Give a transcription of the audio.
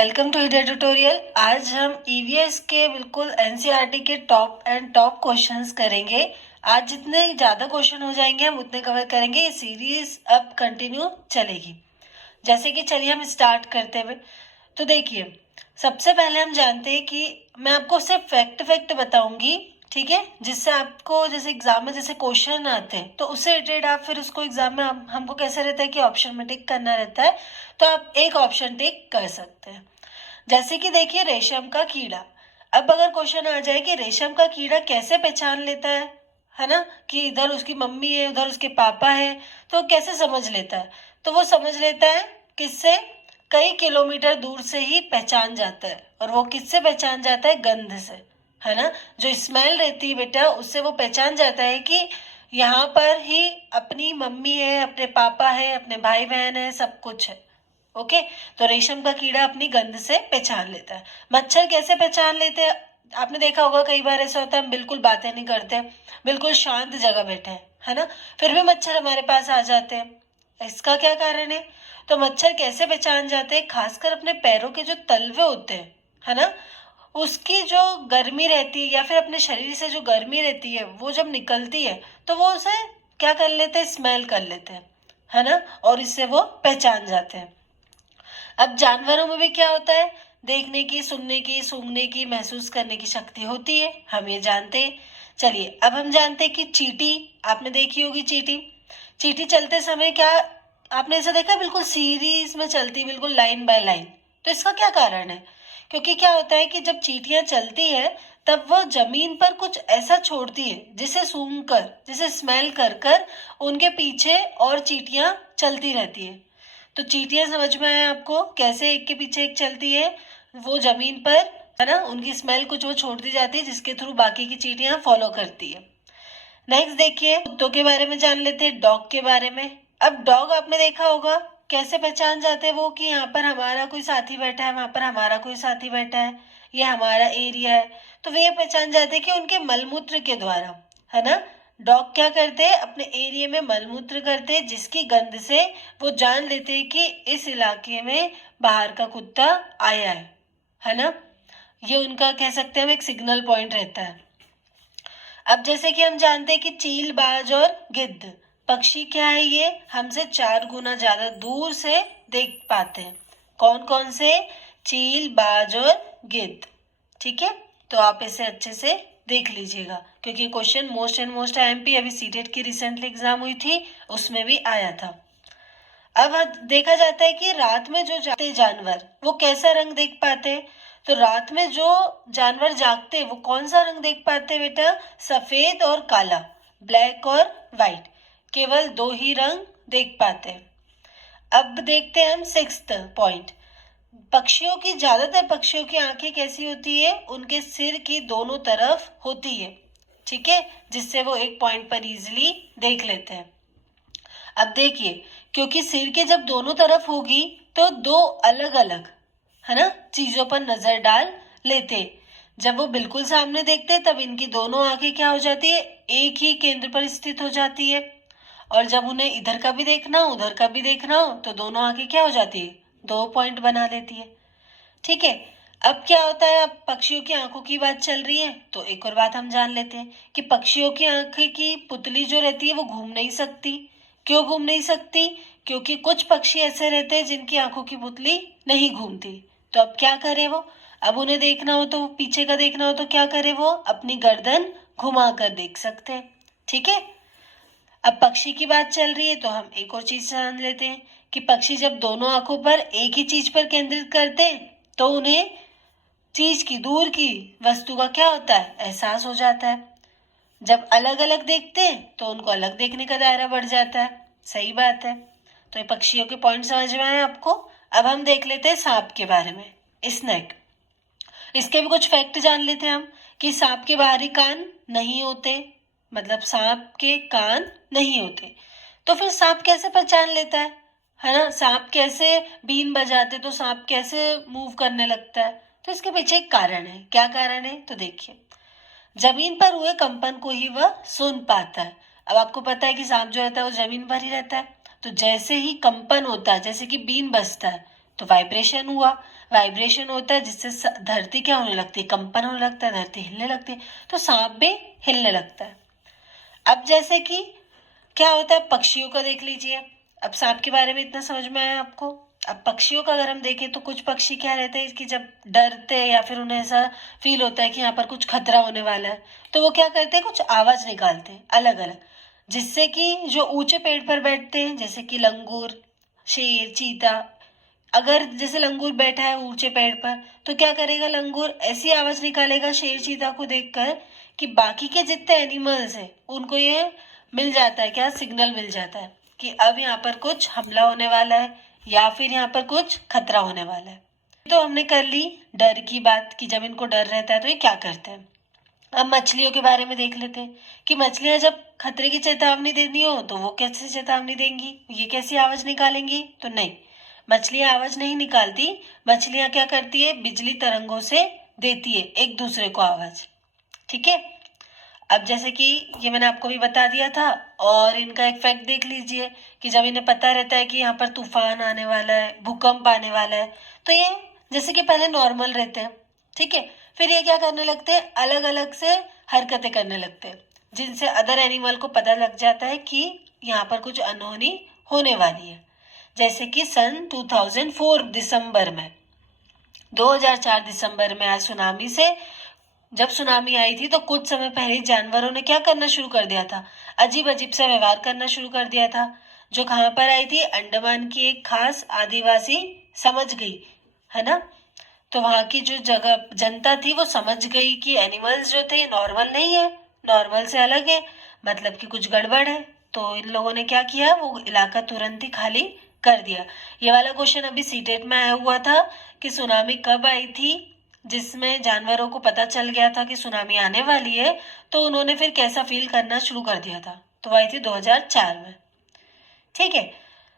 Welcome to header tutorial. आज हम EVS के बिल्कुल एनसीईआरटी के टॉप क्वेश्चंस करेंगे। आज जितने ज्यादा क्वेश्चन हो जाएंगे हम उतने कवर करेंगे। ये सीरीज अब कंटिन्यू चलेगी। जैसे कि चलिए हम स्टार्ट करते हुए तो देखिए, सबसे पहले हम जानते हैं कि मैं आपको सिर्फ फैक्ट बताऊंगी, ठीक है, जिससे आपको जैसे एग्जाम में जैसे क्वेश्चन आते हैं तो उससे रिलेटेड आप फिर उसको एग्जाम में हमको कैसा रहता है कि ऑप्शन में टिक करना रहता है, तो आप एक ऑप्शन टिक कर सकते हैं। जैसे कि देखिए, रेशम का कीड़ा। अब अगर क्वेश्चन आ जाए कि रेशम का कीड़ा कैसे पहचान लेता है ना, कि इधर उसकी मम्मी है उधर उसके पापा है, तो कैसे समझ लेता है? तो वो समझ लेता है किससे? कई किलोमीटर दूर से ही पहचान जाता है। और वो किससे पहचान जाता है? गंध से, है ना। जो स्मेल रहती है बेटा, उससे वो पहचान जाता है कि यहाँ पर ही अपनी मम्मी है, अपने पापा है, अपने भाई बहन है, सब कुछ है। ओके, तो रेशम का कीड़ा अपनी गंध से पहचान लेता है। मच्छर कैसे पहचान लेते हैं? आपने देखा होगा कई बार ऐसा होता है हम बिल्कुल बातें नहीं करते, बिल्कुल शांत जगह बैठे हैं, है ना, फिर भी मच्छर हमारे पास आ जाते हैं। इसका क्या कारण है? तो मच्छर कैसे पहचान जाते हैं? खासकर अपने पैरों के जो तलवे होते हैं, है ना, उसकी जो गर्मी रहती है या फिर अपने शरीर से जो गर्मी रहती है वो जब निकलती है तो वो उसे क्या कर लेते हैं? स्मेल कर लेते हैं, है ना, और इससे वो पहचान जाते हैं। अब जानवरों में भी क्या होता है? देखने की, सुनने की, सूंघने की, महसूस करने की शक्ति होती है, हम ये जानते हैं। चलिए अब हम जानते हैं कि चींटी, आपने देखी होगी चींटी। चींटी चलते समय क्या आपने ऐसा देखा? बिल्कुल सीरीज में चलती, बिल्कुल लाइन बाय लाइन। तो इसका क्या कारण है? क्योंकि क्या होता है कि जब चींटियां चलती है तब वो जमीन पर कुछ ऐसा छोड़ती है जिसे सूंघ कर, जिसे स्मेल कर कर उनके पीछे और चींटियां चलती रहती है। तो चींटियां समझ में आया आपको कैसे एक के पीछे एक चलती है? वो जमीन पर, है ना, उनकी स्मेल कुछ वो छोड़ती जाती है जिसके थ्रू बाकी की चींटियां फॉलो करती है। नेक्स्ट देखिए, कुत्तों के बारे में जान लेते हैं, डॉग के बारे में। अब डॉग आपने देखा होगा कैसे पहचान जाते हैं वो कि यहाँ पर हमारा कोई साथी बैठा है, वहां पर हमारा कोई साथी बैठा है, ये हमारा एरिया है। तो वे पहचान जाते हैं कि उनके मलमूत्र के द्वारा, है ना। डॉग क्या करते हैं? अपने एरिया में मलमूत्र करते हैं जिसकी गंध से वो जान लेते हैं कि इस इलाके में बाहर का कुत्ता आया है ना। ये उनका कह सकते हैं हम एक सिग्नल पॉइंट रहता है। अब जैसे कि हम जानते हैं कि चील, बाज और गिद्ध पक्षी क्या है? ये हमसे 4 गुना ज्यादा दूर से देख पाते हैं। कौन कौन से? चील, बाज और गिद्ध, ठीक है। तो आप इसे अच्छे से देख लीजिएगा क्योंकि क्वेश्चन मोस्ट आईएमपी अभी सीटेट की रिसेंटली एग्जाम हुई थी, उसमें भी आया था। अब देखा जाता है कि रात में जो जागते जानवर वो कैसा रंग देख पाते हैं? तो रात में जो जानवर जागते हैं वो कौन सा रंग देख पाते हैं बेटा? सफेद और काला, ब्लैक और व्हाइट, केवल 2 ही रंग देख पाते हैं। अब देखते हैं हम सिक्स्थ पॉइंट। पक्षियों की, ज्यादातर पक्षियों की आंखें कैसी होती है? उनके सिर की दोनों तरफ होती है, ठीक है, जिससे वो एक पॉइंट पर इजिली देख लेते हैं। अब देखिए, क्योंकि सिर के जब दोनों तरफ होगी तो 2 अलग अलग, है ना, चीजों पर नजर डाल लेते। जब वो बिल्कुल सामने देखते तब इनकी दोनों आंखें क्या हो जाती है? एक ही केंद्र पर स्थित हो जाती है। और जब उन्हें इधर का भी देखना हो उधर का भी देखना हो तो दोनों आंखें क्या हो जाती है? 2 पॉइंट बना लेती है, ठीक है। अब क्या होता है? अब पक्षियों की आंखों की बात चल रही है तो एक और बात हम जान लेते हैं कि पक्षियों की आंखें की पुतली जो रहती है वो घूम नहीं सकती। क्यों घूम नहीं सकती? क्योंकि कुछ पक्षी ऐसे रहते हैं जिनकी आंखों की पुतली नहीं घूमती। तो अब क्या करे वो? अब उन्हें देखना हो तो, पीछे का देखना हो तो क्या करे वो? अपनी गर्दन घुमा कर देख सकते हैं, ठीक है। अब पक्षी की बात चल रही है तो हम एक और चीज जान लेते हैं कि पक्षी जब दोनों आंखों पर एक ही चीज पर केंद्रित करते हैं तो उन्हें चीज की, दूर की वस्तु का क्या होता है? एहसास हो जाता है। जब अलग अलग देखते हैं तो उनको अलग देखने का दायरा बढ़ जाता है। सही बात है। तो ये पक्षियों के पॉइंट समझ में आए आपको? अब हम देख लेते हैं सांप के बारे में, स्नेक। इसके भी कुछ फैक्ट जान लेते हैं हम कि सांप के बाहरी कान नहीं होते, मतलब सांप के कान नहीं होते। तो फिर सांप कैसे पहचान लेता है ना? सांप कैसे बीन बजाते तो सांप कैसे मूव करने लगता है? तो इसके पीछे एक कारण है। क्या कारण है? तो देखिए, जमीन पर हुए कंपन को ही वह सुन पाता है। अब आपको पता है कि सांप जो रहता है वो जमीन पर ही रहता है, तो जैसे ही कंपन होता है, जैसे कि बीन बजता है तो वाइब्रेशन हुआ। वाइब्रेशन होता है जिससे धरती क्या होने लगती है, कंपन होने लगता है, धरती हिलने लगती है, तो सांप भी हिलने लगता है। अब जैसे कि क्या होता है, पक्षियों का देख लीजिए। अब सांप के बारे में इतना समझ में आया आपको। अब पक्षियों का अगर हम देखें तो कुछ पक्षी क्या रहते हैं कि जब डरते हैं या फिर उन्हें ऐसा फील होता है कि यहाँ पर कुछ खतरा होने वाला है, तो वो क्या करते हैं, कुछ आवाज निकालते हैं अलग अलग, जिससे कि जो ऊंचे पेड़ पर बैठते हैं जैसे कि लंगूर, शेर, चीता, अगर जैसे लंगूर बैठा है ऊंचे पेड़ पर, तो क्या करेगा, लंगूर ऐसी आवाज निकालेगा शेर चीता को देखकर कि बाकी के जितने एनिमल्स हैं उनको ये मिल जाता है, क्या सिग्नल मिल जाता है कि अब यहाँ पर कुछ हमला होने वाला है या फिर यहाँ पर कुछ खतरा होने वाला है। तो हमने कर ली डर की बात कि जब इनको डर रहता है तो ये क्या करते हैं। अब मछलियों के बारे में देख लेते हैं कि मछलियां जब खतरे की चेतावनी देनी हो तो वो कैसे चेतावनी देंगी, ये कैसी आवाज निकालेंगी, तो नहीं, मछलियां आवाज नहीं निकालती। मछलियां क्या करती है, बिजली तरंगों से देती है एक दूसरे को आवाज। ठीक है। अब जैसे कि ये मैंने आपको भी बता दिया था, और इनका एक फैक्ट देख लीजिए कि जब इन्हें पता रहता है कि यहाँ पर तूफान आने वाला है, भूकंप आने वाला है, तो ये जैसे कि पहले नॉर्मल रहते हैं, ठीक है, फिर ये क्या करने लगते हैं, अलग अलग से हरकतें करने लगते हैं, जिनसे अदर एनिमल को पता लग जाता है कि यहाँ पर कुछ अनहोनी होने वाली है। जैसे कि सन 2004 दिसंबर में, 2004 दिसंबर में आज सुनामी से, जब सुनामी आई थी तो कुछ समय पहले जानवरों ने क्या करना शुरू कर दिया था, अजीब अजीब सा व्यवहार करना शुरू कर दिया था। जो कहाँ पर आई थी, अंडमान की एक खास आदिवासी समझ गई, है ना। तो वहां की जो जगह जनता थी वो समझ गई कि एनिमल्स जो थे नॉर्मल नहीं है, नॉर्मल से अलग है, मतलब कि कुछ गड़बड़ है। तो इन लोगों ने क्या किया, वो इलाका तुरंत ही खाली कर दिया। ये वाला क्वेश्चन अभी सीटेट में आया हुआ था कि सुनामी कब आई थी, जिसमें जानवरों को पता चल गया था कि सुनामी आने वाली है, तो उन्होंने फिर कैसा फील करना शुरू कर दिया था, तो वो आई थी 2004 में। ठीक है।